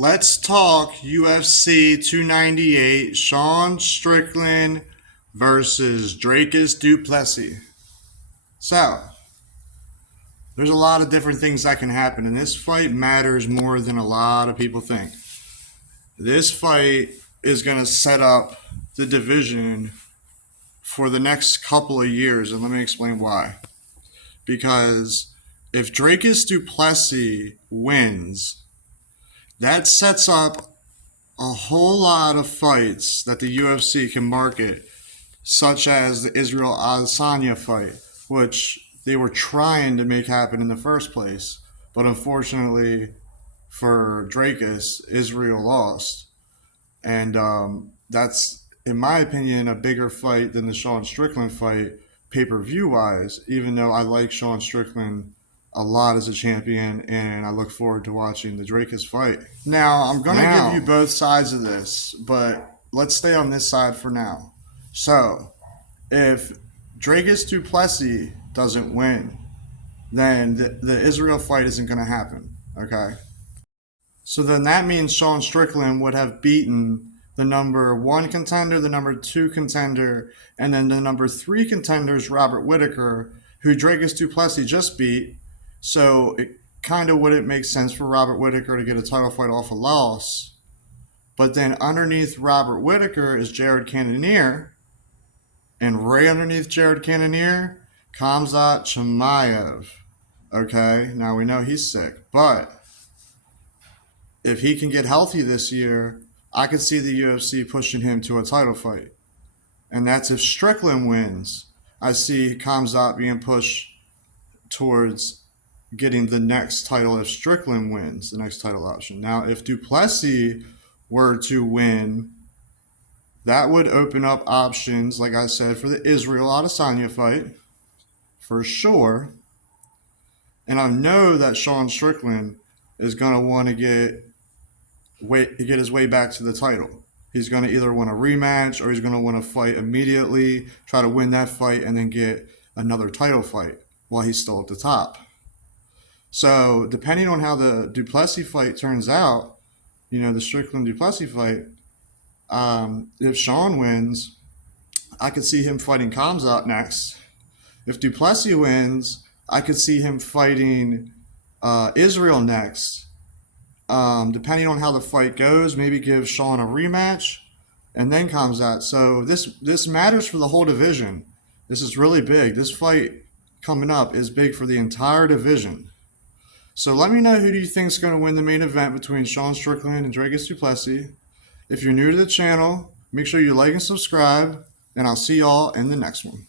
Let's talk UFC 298, Sean Strickland versus Dricus Du plessis. So, there's a lot of different things that can happen, and this fight matters more than a lot of people think. This fight is going to set up the division for the next couple of years, and let me explain why. Because if Dricus Du plessis wins, that sets up a whole lot of fights that the UFC can market, such as the Israel Adesanya fight, which they were trying to make happen in the first place, but unfortunately for Dracus, Israel lost, and that's, in my opinion, a bigger fight than the Sean Strickland fight pay-per-view wise. Even though I like Sean Strickland a lot as a champion, and I look forward to watching the Dracus fight. Now, I'm going to give you both sides of this, but let's stay on this side for now. So, if Dricus Du plessis doesn't win, then the Israel fight isn't going to happen, okay? So then that means Sean Strickland would have beaten the number one contender, the number two contender, and then the number three contenders, Robert Whittaker, who Dricus Du plessis just beat. So it kind of wouldn't make sense for Robert Whittaker to get a title fight off a loss. But then underneath Robert Whittaker is Jared Cannonier. And right underneath Jared Cannonier, Khamzat Chimieav. Okay, now we know he's sick. But if he can get healthy this year, I could see the UFC pushing him to a title fight. And that's if Strickland wins. I see Khamzat being pushed towards getting the next title if Strickland wins, the next title option. Now, if Du plessis were to win, that would open up options, like I said, for the Israel Adesanya fight, for sure. And I know that Sean Strickland is going to want to get his way back to the title. He's going to either want a rematch or he's going to want to fight immediately, try to win that fight, and then get another title fight while he's still at the top. So depending on how the Du plessis fight turns out, the Strickland Du plessis fight, if Sean wins, I could see him fighting Khamzat next. If Du plessis wins, I could see him fighting Israel next. Depending on how the fight goes, maybe give Sean a rematch and then Khamzat. So this matters for the whole division. This is really big. This fight coming up is big for the entire division. So let me know who do you think is going to win the main event between Sean Strickland and Dricus Du plessis. If you're new to the channel, make sure you like and subscribe, and I'll see y'all in the next one.